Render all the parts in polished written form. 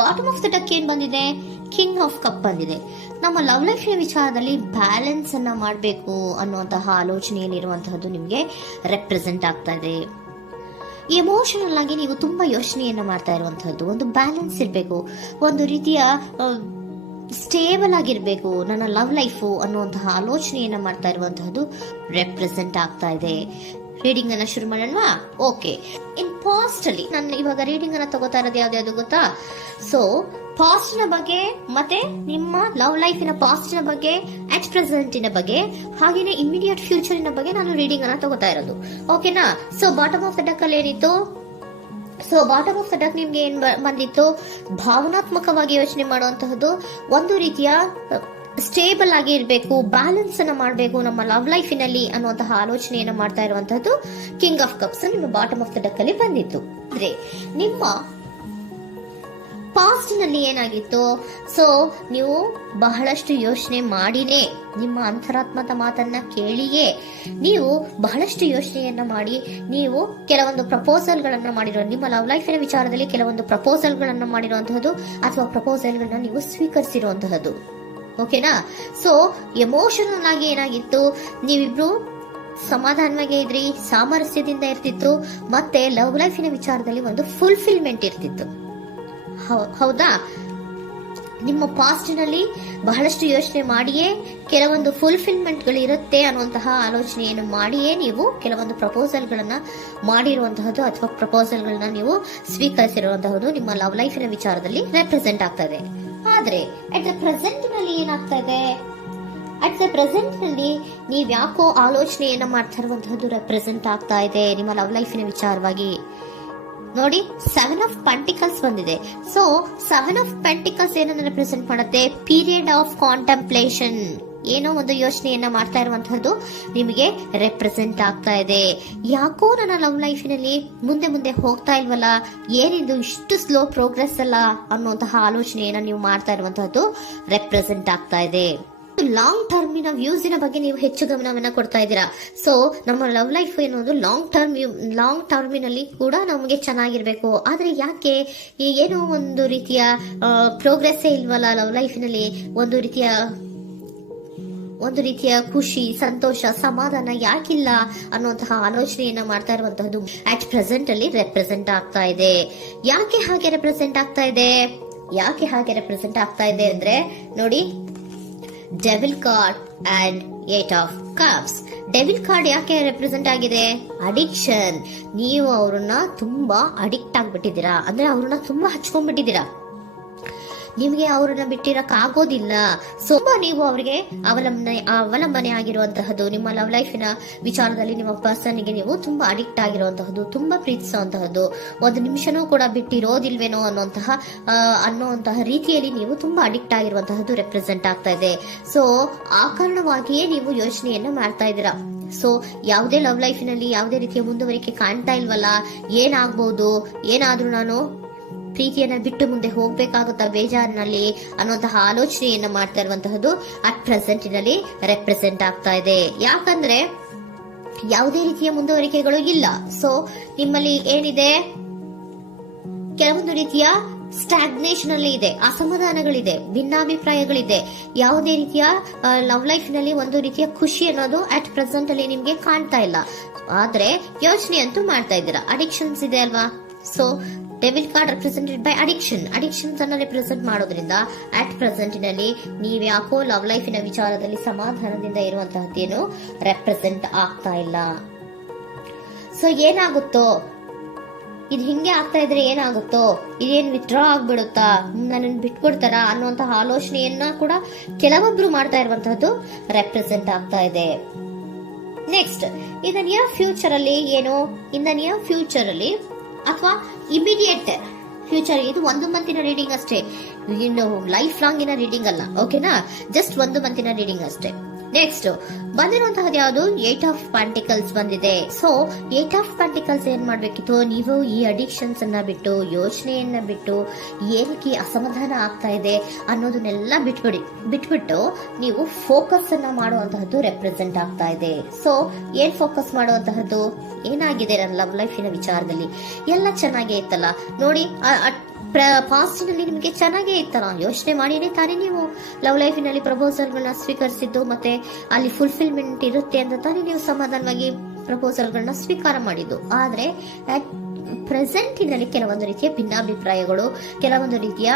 Bottom of the duck ಏನ್ ಬಂದಿದೆ, king of cup ಬಂದಿದೆ. ನಮ್ಮ ಲವ್ ಲೈಫಿನ ವಿಚಾರದಲ್ಲಿ ಬ್ಯಾಲೆನ್ಸ್ ಅನ್ನ ಮಾಡಬೇಕು ಅನ್ನುವಂತಹ ಆಲೋಚನೆ ಏನಿರುವಂತಹದ್ದು ನಿಮ್ಗೆ ರೆಪ್ರೆಸೆಂಟ್ ಆಗ್ತಾ ಇದೆ. ಎಮೋಷನಲ್ ಆಗಿ ನೀವು ತುಂಬಾ ಯೋಚನೆಯನ್ನ ಮಾಡ್ತಾ ಇರುವಂತಹದ್ದು, ಒಂದು ಬ್ಯಾಲೆನ್ಸ್ ಇರಬೇಕು, ಒಂದು ರೀತಿಯ ಸ್ಟೇಬಲ್ ಆಗಿರ್ಬೇಕು ನನ್ನ ಲವ್ ಲೈಫು ಅನ್ನುವಂತಹ ಆಲೋಚನೆಯನ್ನ ಮಾಡ್ತಾ ಇರುವಂತಹದ್ದು ರೆಪ್ರೆಸೆಂಟ್ ಆಗ್ತಾ ಇದೆ. ರೀಡಿಂಗ್ ಅನ್ನ ಶುರು ಮಾಡೋಣ. ಓಕೆ, ಇನ್ ಪಾಸ್ಟ್ ಅಲ್ಲಿ ನಾನು ಇವಾಗ ರೀಡಿಂಗ್ ಅನ್ನ ತಗೋತಾ ಇರೋದು ಯಾವ್ದು ಗೊತ್ತಾ? ಸೊ ಪಾಸ್ಟ್ ನ ಬಗ್ಗೆ ಮತ್ತೆ ನಿಮ್ಮ ಲವ್ ಲೈಫಿನ ಪಾಸ್ಟ್ ನ ಬಗ್ಗೆ, ಅಟ್ ಪ್ರೆಸೆಂಟಿನ ಬಗ್ಗೆ, ಹಾಗೇನೆ ಇಮಿಡಿಯೇಟ್ ಫ್ಯೂಚರಿನ ಬಗ್ಗೆ ನಾನು ರೀಡಿಂಗ್ ಅನ್ನ ತಗೋತಾ ಇರೋದು. ಓಕೆನಾ? So bottom of the duck ಅಲ್ಲಿ ಏನಿತ್ತು, so bottom of the duck ನಿಮ್ಗೆ ಏನ್ ಬಂದಿತ್ತು, ಭಾವನಾತ್ಮಕವಾಗಿ ಯೋಚನೆ ಮಾಡುವಂತಹದ್ದು, ಒಂದು ರೀತಿಯ ಸ್ಟೇಬಲ್ ಆಗಿ ಇರಬೇಕು, ಬ್ಯಾಲೆನ್ಸ್ ಅನ್ನ ಮಾಡಬೇಕು ನಮ್ಮ ಲವ್ ಲೈಫಿನಲ್ಲಿ ಅನ್ನುವಂತಹ ಆಲೋಚನೆಯನ್ನ ಮಾಡ್ತಾ ಇರುವಂತಹದ್ದು ಕಿಂಗ್ ಆಫ್ ಕಪ್ಸ್ ನಿಮ್ಮ ಬಾಟಮ್ ಆಫ್ ದ ಡಕ್ ಅಲ್ಲಿ ಬಂದಿತ್ತು. ಅಂದ್ರೆ ನಿಮ್ಮ ಪಾಸ್ಟ್ ನಲ್ಲಿ ಏನಾಗಿತ್ತು, ಸೊ ನೀವು ಬಹಳಷ್ಟು ಯೋಚನೆ ಮಾಡಿನೇ, ನಿಮ್ಮ ಅಂತರಾತ್ಮದ ಮಾತನ್ನ ಕೇಳಿಯೇ ನೀವು ಬಹಳಷ್ಟು ಯೋಚನೆಯನ್ನ ಮಾಡಿ ನೀವು ಕೆಲವೊಂದು ಪ್ರಪೋಸಲ್ ಗಳನ್ನ ಮಾಡಿರೋ, ನಿಮ್ಮ ಲವ್ ಲೈಫಿನ ವಿಚಾರದಲ್ಲಿ ಕೆಲವೊಂದು ಪ್ರಪೋಸಲ್ ಗಳನ್ನ ಮಾಡಿರುವಂತಹದ್ದು ಅಥವಾ ಪ್ರಪೋಸಲ್ ಗಳನ್ನ ನೀವು ಸ್ವೀಕರಿಸಿರುವಂತಹದ್ದು. ಓಕೆನಾ? ಸೊ ಎಮೋಷನಲ್ ಆಗಿ ಏನಾಗಿತ್ತು, ನೀವಿಬ್ರು ಸಮಾಧಾನವಾಗಿ ಇದ್ರಿ, ಸಾಮರಸ್ಯದಿಂದ ಇರ್ತಿತ್ತು, ಮತ್ತೆ ಲವ್ ಲೈಫಿನ ವಿಚಾರದಲ್ಲಿ ಒಂದು ಫುಲ್ಫಿಲ್ಮೆಂಟ್ ಇರ್ತಿತ್ತು. ಹೌದಾ? ನಿಮ್ಮ ಪಾಸ್ಟ್ ನಲ್ಲಿ ಬಹಳಷ್ಟು ಯೋಚನೆ ಮಾಡಿಯೇ ಕೆಲವೊಂದು ಫುಲ್ಫಿಲ್ಮೆಂಟ್ ಗಳು ಇರುತ್ತೆ ಅನ್ನುವಂತಹ ಆಲೋಚನೆಯನ್ನು ಮಾಡಿಯೇ ನೀವು ಕೆಲವೊಂದು ಪ್ರಪೋಸಲ್ ಗಳನ್ನ ಮಾಡಿರುವಂತಹದ್ದು ಅಥವಾ ಪ್ರಪೋಸಲ್ ಗಳನ್ನ ನೀವು ಸ್ವೀಕರಿಸಿರುವಂತಹದ್ದು ನಿಮ್ಮ ಲವ್ ಲೈಫಿನ ವಿಚಾರದಲ್ಲಿ ರೆಪ್ರೆಸೆಂಟ್ ಆಗ್ತಾ ಇದೆ. ಆದ್ರೆ ಅಟ್ ದ ಪ್ರೆಸೆಂಟ್ ನಲ್ಲಿ ಏನಾಗ್ತಾ ಇದೆ, ಅಟ್ ದ ಪ್ರೆಸೆಂಟ್ ನಲ್ಲಿ ನೀವ್ ಯಾಕೋ ಆಲೋಚನೆಯನ್ನ ಮಾಡ್ತಾ ಇರುವಂತಹದ್ದು ರೆಪ್ರೆಸೆಂಟ್ ಆಗ್ತಾ ಇದೆ ನಿಮ್ಮ ಲವ್ ಲೈಫಿನ ವಿಚಾರವಾಗಿ. ನೋಡಿ, 7 ಆಫ್ ಪೆಂಟಿಕಲ್ಸ್ ಬಂದಿದೆ. ಸೊ 7 ಆಫ್ ಪೆಂಟಿಕಲ್ಸ್ ಏನನ್ನ ರೆಪ್ರೆಸೆಂಟ್ ಮಾಡುತ್ತೆ, ಪೀರಿಯಡ್ ಆಫ್ ಕಾಂಟೆಂಪ್ಲೇಷನ್, ಏನೋ ಒಂದು ಯೋಚನೆಯನ್ನ ಮಾಡ್ತಾ ಇರುವಂತಹದ್ದು ನಿಮಗೆ ರೆಪ್ರೆಸೆಂಟ್ ಆಗ್ತಾ ಇದೆ. ಯಾಕೋ ನನ್ನ ಲವ್ ಲೈಫಿನಲ್ಲಿ ಮುಂದೆ ಮುಂದೆ ಹೋಗ್ತಾ ಇಲ್ವಲ್ಲ, ಏನಿದು ಇಷ್ಟು ಸ್ಲೋ ಪ್ರೋಗ್ರೆಸ್ ಅಲ್ಲ ಅನ್ನುವಂತಹ ಆಲೋಚನೆಯನ್ನ ನೀವು ಮಾಡ್ತಾ ಇರುವಂತಹದ್ದು ರೆಪ್ರೆಸೆಂಟ್ ಆಗ್ತಾ ಇದೆ. ಲಾಂಗ್ ಟರ್ಮಿನ ವ್ಯೂಸಿನ ಬಗ್ಗೆ ನೀವು ಹೆಚ್ಚು ಗಮನವನ್ನ ಕೊಡ್ತಾ ಇದ್ದೀರಾ. ಸೊ ನಮ್ಮ ಲವ್ ಲೈಫ್ ಏನೋದು ಲಾಂಗ್ ಟರ್ಮಿನಲ್ಲಿ ಕೂಡ ನಮಗೆ ಚೆನ್ನಾಗಿರ್ಬೇಕು. ಆದ್ರೆ ಯಾಕೆ ಏನೋ ಒಂದು ರೀತಿಯ ಪ್ರೋಗ್ರೆಸ್ ಇಲ್ವಲ್ಲ ಲವ್ ಲೈಫಿನಲ್ಲಿ, ಒಂದು ರೀತಿಯ ಖುಷಿ, ಸಂತೋಷ, ಸಮಾಧಾನ ಯಾಕಿಲ್ಲ ಅನ್ನುವಂತಹ ಆಲೋಚನೆಯನ್ನ ಮಾಡ್ತಾ ಇರುವಂತಹದ್ದು ಅಟ್ ಪ್ರೆಸೆಂಟ್ ಅಲ್ಲಿ ರೆಪ್ರೆಸೆಂಟ್ ಆಗ್ತಾ ಇದೆ. ಯಾಕೆ ಹಾಗೆ ರೆಪ್ರೆಸೆಂಟ್ ಆಗ್ತಾ ಇದೆ ಅಂದ್ರೆ ನೋಡಿ, devil card and 8 of cups. Devil card ಯಾಕೆ ರೆಪ್ರೆಸೆಂಟ್ ಆಗಿದೆ, ಅಡಿಕ್ಷನ್. ನೀವು ಅವ್ರನ್ನ ತುಂಬಾ ಅಡಿಕ್ಟ್ ಆಗ್ಬಿಟ್ಟಿದ್ದೀರಾ, ಅಂದ್ರೆ ಅವ್ರನ್ನ ತುಂಬಾ ಹಚ್ಕೊಂಡ್ಬಿಟ್ಟಿದ್ದೀರಾ, ನಿಮ್ಗೆ ಅವ್ರನ್ನ ಬಿಟ್ಟಿರಕ್ ಆಗೋದಿಲ್ಲ. ಸೊ ನೀವು ಅವ್ರಿಗೆ ಅವಲಂಬನೆ ಆಗಿರುವಂತಹದ್ದು, ನಿಮ್ಮ ಲವ್ ಲೈಫಿನ ವಿಚಾರದಲ್ಲಿ ನಿಮ್ಮ ಪರ್ಸನ್ಗೆ ನೀವು ತುಂಬಾ ಅಡಿಕ್ಟ್ ಆಗಿರುವಂತಹದ್ದು, ತುಂಬಾ ಪ್ರೀತಿಸುವಂತಹದ್ದು, ಒಂದು ನಿಮಿಷನೂ ಕೂಡ ಬಿಟ್ಟಿರೋದಿಲ್ವೇನೋ ಅನ್ನುವಂತಹ ರೀತಿಯಲ್ಲಿ ನೀವು ತುಂಬಾ ಅಡಿಕ್ಟ್ ಆಗಿರುವಂತಹದ್ದು ರೆಪ್ರೆಸೆಂಟ್ ಆಗ್ತಾ ಇದೆ. ಸೊ ಆ ಕಾರಣವಾಗಿಯೇ ನೀವು ಯೋಚನೆಯನ್ನ ಮಾಡ್ತಾ ಇದ್ದೀರಾ. ಸೊ ಯಾವುದೇ ಲವ್ ಲೈಫಿನಲ್ಲಿ ಯಾವುದೇ ರೀತಿಯ ಮುಂದುವರಿಕೆ ಕಾಣ್ತಾ ಇಲ್ವಲ್ಲ, ಏನಾಗ್ಬಹುದು, ಏನಾದ್ರೂ ನಾನು ಪ್ರೀತಿಯನ್ನ ಬಿಟ್ಟು ಮುಂದೆ ಹೋಗ್ಬೇಕಾಗುತ್ತಾ ಬೇಜಾರಿನಲ್ಲಿ ಅನ್ನುವಂತಹ ಆಲೋಚನೆಯನ್ನ ಮಾಡ್ತಾ ಇರುವಂತಹದ್ದು ಅಟ್ ಪ್ರೆಸೆಂಟಿನಲ್ಲಿ ರೆಪ್ರೆಸೆಂಟ್ ಆಗ್ತಾ ಇದೆ. ಯಾಕಂದ್ರೆ ಯಾವುದೇ ರೀತಿಯ ಮುಂದುವರಿಕೆಗಳು ಇಲ್ಲ. ಸೊ ನಿಮ್ಮಲ್ಲಿ ಏನಿದೆ, ಕೆಲವೊಂದು ರೀತಿಯ ಸ್ಟಾಗ್ನೇಷನ್ ಅಲ್ಲಿ ಇದೆ, ಅಸಮಾಧಾನಗಳಿದೆ, ಭಿನ್ನಾಭಿಪ್ರಾಯಗಳಿದೆ, ಯಾವುದೇ ರೀತಿಯ ಲವ್ ಲೈಫ್ ನಲ್ಲಿ ಒಂದು ರೀತಿಯ ಖುಷಿ ಅನ್ನೋದು ಅಟ್ ಪ್ರೆಸೆಂಟ್ ಅಲ್ಲಿ ನಿಮ್ಗೆ ಕಾಣ್ತಾ ಇಲ್ಲ. ಆದ್ರೆ ಯೋಚನೆ ಅಂತೂ ಮಾಡ್ತಾ ಇದ್ದೀರಾ, ಅಡಿಕ್ಷನ್ಸ್ ಇದೆ ಅಲ್ವಾ. So devil card represented by addictions ಅನ್ನ ರೆಪ್ರೆಸೆಂಟ್ ಮಾಡೋದ್ರಿಂದ ಅಟ್ ಪ್ರೆಸೆಂಟಿನಲ್ಲಿ ನೀವ್ ಯಾಕೋ ಲವ್ ಲೈಫಿನ ವಿಚಾರದಲ್ಲಿ ಸಮಾಧಾನದಿಂದ ಇರುವಂತಹದ್ದೇನು ರೆಪ್ರೆಸೆಂಟ್ ಆಗ್ತಾ ಇಲ್ಲ. ಸೊ ಏನಾಗುತ್ತೋ, ಇದು ಹಿಂಗೆ ಆಗ್ತಾ ಇದ್ರೆ ಏನಾಗುತ್ತೋ, ಇದೇನ್ ವಿತ್ಡ್ರಾ ಆಗ್ಬಿಡುತ್ತಾ, ನನ್ನ ಬಿಟ್ಕೊಡ್ತಾರ ಅನ್ನುವಂತಹ ಆಲೋಚನೆಯನ್ನ ಕೂಡ ಕೆಲವೊಬ್ರು ಮಾಡ್ತಾ ಇರುವಂತಹದ್ದು ರೆಪ್ರೆಸೆಂಟ್ ಆಗ್ತಾ ಇದೆ. Next, in the near future ಅಲ್ಲಿ ಅಥವಾ ಇಮಿಡಿಯೇಟ್ ಫ್ಯೂಚರ್, ಇದು 1 ಮಂತಿನ ರೀಡಿಂಗ್ ಅಷ್ಟೇ, ಇನ್ನು ಲೈಫ್ ಲಾಂಗ್ ಇನ ರೀಡಿಂಗ್ ಅಲ್ಲ. ಓಕೆನಾ? ಜಸ್ಟ್ 1 ಮಂತಿನ ರೀಡಿಂಗ್ ಅಷ್ಟೇ. ನೆಕ್ಸ್ಟ್ ಬಂದಿರುವಂತಹದ್ದು ಯಾವುದು, 8 ಆಫ್ ಪೆಂಟಿಕಲ್ಸ್ ಬಂದಿದೆ. ಸೊ 8 ಆಫ್ ಪೆಂಟಿಕಲ್ಸ್ ಏನ್ ಮಾಡ್ಬೇಕಿತ್ತು, ನೀವು ಈ ಅಡಿಕ್ಷನ್ಸ್ ಅನ್ನ ಬಿಟ್ಟು, ಯೋಚನೆಯನ್ನ ಬಿಟ್ಟು, ಏನಕ್ಕೆ ಅಸಮಾಧಾನ ಆಗ್ತಾ ಇದೆ ಅನ್ನೋದನ್ನೆಲ್ಲ ಬಿಟ್ಬಿಟ್ಟು ನೀವು ಫೋಕಸ್ ಅನ್ನ ಮಾಡುವಂತಹದ್ದು ರೆಪ್ರೆಸೆಂಟ್ ಆಗ್ತಾ ಇದೆ. ಸೊ ಏನ್ ಫೋಕಸ್ ಮಾಡುವಂತಹದ್ದು, ಏನಾಗಿದೆ ನನ್ನ ಲವ್ ಲೈಫಿನ ವಿಚಾರದಲ್ಲಿ, ಎಲ್ಲ ಚೆನ್ನಾಗೇ ಇತ್ತಲ್ಲ ನೋಡಿ, ಪಾಸ್ಟಿನಲ್ಲಿ ನಿಮಗೆ ಚೆನ್ನಾಗೇ ಇತ್ತಲ್ಲ, ಯೋಚನೆ ಮಾಡಿನೇ ತಾನೇ ನೀವು ಲವ್ ಲೈಫಿನಲ್ಲಿ ಪ್ರಪೋಸಲ್ಗಳನ್ನ ಸ್ವೀಕರಿಸಿದ್ದು, ಮತ್ತೆ ಅಲ್ಲಿ ಫುಲ್ಫಿಲ್ಮೆಂಟ್ ಇರುತ್ತೆ ಅಂತ ತಾನೇ ನೀವು ಸಮಾಧಾನವಾಗಿ ಪ್ರಪೋಸಲ್ಗಳನ್ನ ಸ್ವೀಕಾರ ಮಾಡಿದ್ದು. ಆದ್ರೆ ಪ್ರೆಸೆಂಟಿನಲ್ಲಿ ಕೆಲವೊಂದು ರೀತಿಯ ಭಿನ್ನಾಭಿಪ್ರಾಯಗಳು, ಕೆಲವೊಂದು ರೀತಿಯ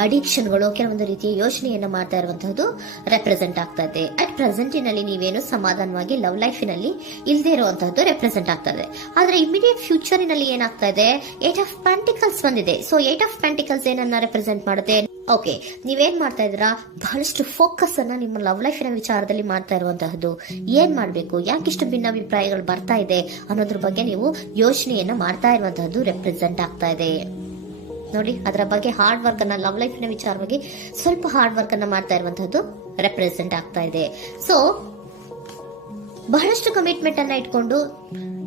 ಅಡಿಕ್ಷನ್ಗಳು, ಕೆಲವೊಂದು ರೀತಿಯ ಯೋಚನೆಯನ್ನ ಮಾಡ್ತಾ ಇರುವಂತಹದ್ದು ರೆಪ್ರೆಸೆಂಟ್ ಆಗ್ತಾ ಇದೆ. ಅಟ್ ಪ್ರೆಸೆಂಟಿನಲ್ಲಿ ನೀವೇನು ಸಮಾಧಾನವಾಗಿ ಲವ್ ಲೈಫಿನಲ್ಲಿ ಇಲ್ಲದೆ ಇರುವಂತಹದ್ದು ರೆಪ್ರೆಸೆಂಟ್ ಆಗ್ತಾ ಇದೆ. ಆದ್ರೆ ಇಮಿಡಿಯೇಟ್ ಫ್ಯೂಚರಿನಲ್ಲಿ ಏನಾಗ್ತಾ ಇದೆ, 8 ಆಫ್ ಪೆಂಟಿಕಲ್ಸ್ ಬಂದಿದೆ. ಸೊ 8 ಆಫ್ ಪೆಂಟಿಕಲ್ಸ್ ಏನನ್ನ ರೆಪ್ರೆಸೆಂಟ್ ಮಾಡುತ್ತೆ? ಓಕೆ, ನೀವೇನ್ ಮಾಡ್ತಾ ಇದ್ದೀರಾ, ಬಹಳಷ್ಟು ಫೋಕಸ್ ಅನ್ನ ನಿಮ್ಮ ಲವ್ ಲೈಫಿನ ವಿಚಾರದಲ್ಲಿ ಮಾಡ್ತಾ ಇರುವಂತಹದ್ದು. ಏನ್ ಮಾಡ್ಬೇಕು, ಯಾಕಿಷ್ಟು ಭಿನ್ನಾಭಿಪ್ರಾಯಗಳು ಬರ್ತಾ ಇದೆ ಅನ್ನೋದ್ರ ಬಗ್ಗೆ ನೀವು ಯೋಚನೆಯನ್ನ ಮಾಡ್ತಾ ಇರುವಂತಹದ್ದು ರೆಪ್ರೆಸೆಂಟ್ ಆಗ್ತಾ ಇದೆ. ನೋಡಿ, ಅದರ ಬಗ್ಗೆ ಹಾರ್ಡ್ ವರ್ಕ್ ಅನ್ನ, ಲವ್ ಲೈಫಿನ ವಿಚಾರವಾಗಿ ಸ್ವಲ್ಪ ಹಾರ್ಡ್ ವರ್ಕ್ ಅನ್ನ ಮಾಡ್ತಾ ಇರುವಂತಹದ್ದು ರೆಪ್ರೆಸೆಂಟ್ ಆಗ್ತಾ ಇದೆ. ಸೊ ಬಹಳಷ್ಟು ಕಮಿಟ್ಮೆಂಟ್ ಅನ್ನ ಇಟ್ಕೊಂಡು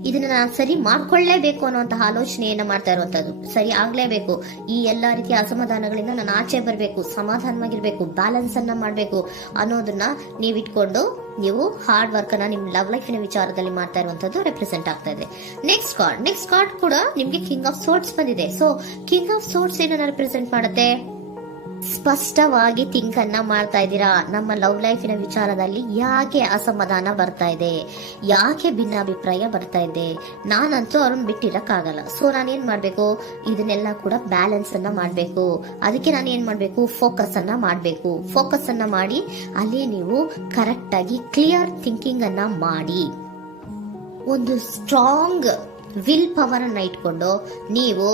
ಇದನ್ನ ನಾನು ಸರಿ ಮಾಡ್ಕೊಳ್ಳೇಬೇಕು ಅನ್ನುವಂತಹ ಆಲೋಚನೆಯನ್ನ ಮಾಡ್ತಾ ಇರುವಂತದ್ದು. ಸರಿ ಆಗ್ಲೇಬೇಕು, ಈ ಎಲ್ಲಾ ರೀತಿಯ ಅಸಮಾಧಾನಗಳಿಂದ ನಾನು ಆಚೆ ಬರಬೇಕು, ಸಮಾಧಾನವಾಗಿರ್ಬೇಕು, ಬ್ಯಾಲೆನ್ಸ್ ಅನ್ನ ಮಾಡಬೇಕು ಅನ್ನೋದನ್ನ ನೀವು ಇಟ್ಕೊಂಡು ನೀವು ಹಾರ್ಡ್ ವರ್ಕ್ ಅನ್ನ ನಿಮ್ ಲವ್ ಲೈಫಿನ ವಿಚಾರದಲ್ಲಿ ಮಾಡ್ತಾ ಇರುವಂತದ್ದು ರೆಪ್ರೆಸೆಂಟ್ ಆಗ್ತಾ ಇದೆ. ನೆಕ್ಸ್ಟ್ ಕಾರ್ಡ್ ಕೂಡ ನಿಮ್ಗೆ ಕಿಂಗ್ ಆಫ್ ಸೋರ್ಟ್ಸ್ ಬಂದಿದೆ. ಸೊ ಕಿಂಗ್ ಆಫ್ ಸೋರ್ಟ್ಸ್ ಏನನ್ನ ರೆಪ್ರೆಸೆಂಟ್ ಮಾಡುತ್ತೆ? ಸ್ಪಷ್ಟವಾಗಿ ಥಿಂಕ್ ಅನ್ನ ಮಾಡ್ತಾ ಇದ್ದೀರಾ. ನಮ್ಮ ಲವ್ ಲೈಫಿನ ವಿಚಾರದಲ್ಲಿ ಯಾಕೆ ಅಸಮಾಧಾನ ಬರ್ತಾ ಇದೆ, ಯಾಕೆ ಭಿನ್ನಾಭಿಪ್ರಾಯ ಬರ್ತಾ ಇದೆ, ನಾನಂತೂ ಅವ್ರನ್ನ ಬಿಟ್ಟಿರಕ್ಕಾಗಲ್ಲ. ಸೊ ನಾನೇನ್ ಮಾಡ್ಬೇಕು, ಇದನ್ನೆಲ್ಲ ಕೂಡ ಬ್ಯಾಲೆನ್ಸ್ ಅನ್ನ ಮಾಡ್ಬೇಕು. ಅದಕ್ಕೆ ನಾನು ಏನ್ ಮಾಡ್ಬೇಕು, ಫೋಕಸ್ ಅನ್ನ ಮಾಡ್ಬೇಕು. ಫೋಕಸ್ ಅನ್ನ ಮಾಡಿ ಅಲ್ಲಿ ನೀವು ಕರೆಕ್ಟ್ ಆಗಿ ಕ್ಲಿಯರ್ ಥಿಂಕಿಂಗ್ ಅನ್ನ ಮಾಡಿ, ಒಂದು ಸ್ಟ್ರಾಂಗ್ ವಿಲ್ ಪವರ್ ಅನ್ನ ಇಟ್ಕೊಂಡು ನೀವು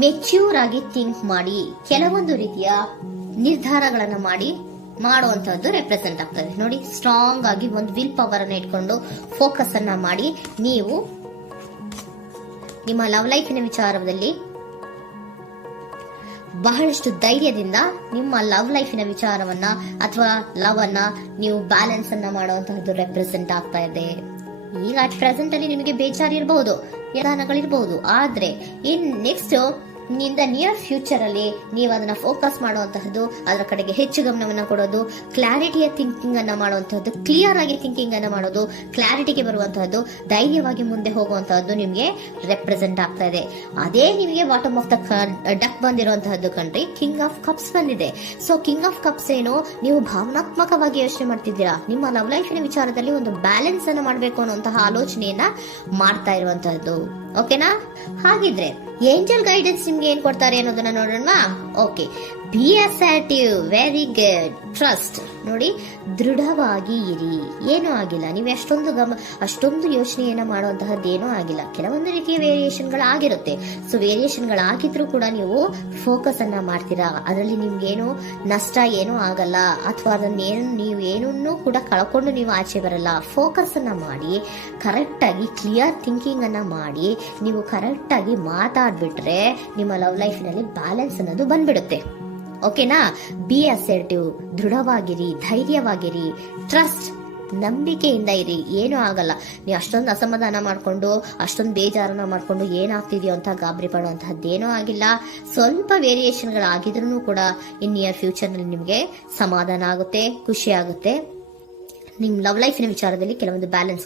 ಮೆಚ್ಯೂರ್ ಆಗಿ ಥಿಂಕ್ ಮಾಡಿ ಕೆಲವೊಂದು ರೀತಿಯ ನಿರ್ಧಾರಗಳನ್ನ ಮಾಡುವಂತಹದ್ದು ರೆಪ್ರೆಸೆಂಟ್ ಆಗ್ತದೆ. ನೋಡಿ, ಸ್ಟ್ರಾಂಗ್ ಆಗಿ ಒಂದು ವಿಲ್ ಪವರ್ ಅನ್ನ ಇಟ್ಕೊಂಡು ಫೋಕಸ್ ಅನ್ನ ಮಾಡಿ ನೀವು ನಿಮ್ಮ ಲವ್ ಲೈಫಿನ ವಿಚಾರದಲ್ಲಿ ಬಹಳಷ್ಟು ಧೈರ್ಯದಿಂದ ನಿಮ್ಮ ಲವ್ ಲೈಫಿನ ವಿಚಾರವನ್ನ ಅಥವಾ ಲವ್ ಅನ್ನ ನೀವು ಬ್ಯಾಲೆನ್ಸ್ ಅನ್ನ ಮಾಡುವಂತಹದ್ದು ರೆಪ್ರೆಸೆಂಟ್ ಆಗ್ತಾ ಇದೆ. ಈಗ ಅಟ್ ಪ್ರೆಸೆಂಟ್ ಅಲ್ಲಿ ನಿಮಗೆ ಬೇಜಾರಿರಬಹುದು, ವಿಧಾನಗಳಿರಬಹುದು, ಆದ್ರೆ ಇನ್ ನೆಕ್ಸ್ಟ್ ನಿಂದ ನಿಯರ್ ಫ್ಯೂಚರ್ ಅಲ್ಲಿ ನೀವು ಅದನ್ನ ಫೋಕಸ್ ಮಾಡುವಂತಹದ್ದು, ಅದರ ಕಡೆಗೆ ಹೆಚ್ಚು ಗಮನವನ್ನ ಕೊಡೋದು, ಕ್ಲಾರಿಟಿಯ ಥಿಂಕಿಂಗ್ ಅನ್ನ ಮಾಡುವಂತಹದ್ದು, ಕ್ಲಿಯರ್ ಆಗಿ ಥಿಂಕಿಂಗ್ ಅನ್ನ ಮಾಡೋದು, ಕ್ಲಾರಿಟಿಗೆ ಬರುವಂತಹದ್ದು, ಧೈರ್ಯವಾಗಿ ಮುಂದೆ ಹೋಗುವಂತಹದ್ದು ನಿಮ್ಗೆ ರೆಪ್ರೆಸೆಂಟ್ ಆಗ್ತಾ ಇದೆ. ಅದೇ ನಿಮಗೆ ಬಾಟಮ್ ಆಫ್ ದ ಡಕ್ ಬಂದಿರುವಂತಹದ್ದು ಕಣ್ರಿ, ಕಿಂಗ್ ಆಫ್ ಕಪ್ಸ್ ಬಂದಿದೆ. ಸೊ ಕಿಂಗ್ ಆಫ್ ಕಪ್ಸ್ ಏನು, ನೀವು ಭಾವನಾತ್ಮಕವಾಗಿ ಯೋಚನೆ ಮಾಡ್ತಿದ್ದೀರಾ, ನಿಮ್ಮ ಲವ್ ಲೈಫಿನ ವಿಚಾರದಲ್ಲಿ ಒಂದು ಬ್ಯಾಲೆನ್ಸ್ ಅನ್ನ ಮಾಡಬೇಕು ಅನ್ನುವಂತಹ ಆಲೋಚನೆಯನ್ನ ಮಾಡ್ತಾ ಇರುವಂತಹದ್ದು. ಓಕೆನಾ? ಹಾಗಿದ್ರೆ ಏಂಜಲ್ ಗೈಡೆನ್ಸ್ ನಿಮ್ಗೆ ಏನ್ ಕೊಡ್ತಾರೆ ಅನ್ನೋದನ್ನ ನೋಡೋಣ. Okay, B assertive, very good, trust. ನೋಡಿ, ದೃಢವಾಗಿ ಇರಿ, ಏನೂ ಆಗಿಲ್ಲ. ನೀವು ಅಷ್ಟೊಂದು ಯೋಚನೆಯನ್ನ ಮಾಡುವಂತಹದ್ದೇನೂ ಆಗಿಲ್ಲ. ಕೆಲವೊಂದು ರೀತಿಯ ವೇರಿಯೇಷನ್ಗಳಾಗಿರುತ್ತೆ. ಸೊ ವೇರಿಯೇಷನ್ಗಳಾಗಿದ್ರು ಕೂಡ ನೀವು ಫೋಕಸ್ ಅನ್ನ ಮಾಡ್ತೀರಾ, ಅದರಲ್ಲಿ ನಿಮ್ಗೇನು ನಷ್ಟ ಏನೂ ಆಗಲ್ಲ, ಅಥವಾ ಅದನ್ನೇನು ನೀವೇನನ್ನೂ ಕೂಡ ಕಳ್ಕೊಂಡು ನೀವು ಆಚೆ ಬರಲ್ಲ. ಫೋಕಸ್ ಅನ್ನ ಮಾಡಿ, ಕರೆಕ್ಟ್ ಆಗಿ ಕ್ಲಿಯರ್ ಥಿಂಕಿಂಗ್ ಅನ್ನ ಮಾಡಿ, ನೀವು ಕರೆಕ್ಟ್ ಆಗಿ ಮಾತಾಡ್ಬಿಟ್ರೆ ನಿಮ್ಮ ಲವ್ ಲೈಫಿನಲ್ಲಿ ಬ್ಯಾಲೆನ್ಸ್ ಅನ್ನೋದು ಬಂದ್ಬಿಡುತ್ತೆ. ಓಕೆನಾ? ಬಿ ಅಸರ್ಟಿವ್, ದೃಢವಾಗಿರಿ, ಧೈರ್ಯವಾಗಿರಿ, ಟ್ರಸ್ಟ್, ನಂಬಿಕೆಯಿಂದ ಇರಿ, ಏನೂ ಆಗಲ್ಲ. ನೀವು ಅಷ್ಟೊಂದು ಅಸಮಾಧಾನ ಮಾಡ್ಕೊಂಡು, ಅಷ್ಟೊಂದು ಬೇಜಾರನ್ನ ಮಾಡ್ಕೊಂಡು ಏನಾಗ್ತಿದೆಯೋ ಅಂತ ಗಾಬರಿ ಪಡುವಂತಹದ್ದೇನೂ ಆಗಿಲ್ಲ. ಸ್ವಲ್ಪ ವೇರಿಯೇಷನ್ಗಳಾಗಿದ್ರು ಕೂಡ ಇನ್ ನಿಯರ್ ಫ್ಯೂಚರ್ ನಲ್ಲಿ ನಿಮಗೆ ಸಮಾಧಾನ ಆಗುತ್ತೆ, ಖುಷಿ ಆಗುತ್ತೆ. ನಿಮ್ ಲವ್ ಲೈಫಿನ ವಿಚಾರದಲ್ಲಿ ಕೆಲವೊಂದು ಬ್ಯಾಲೆನ್ಸ್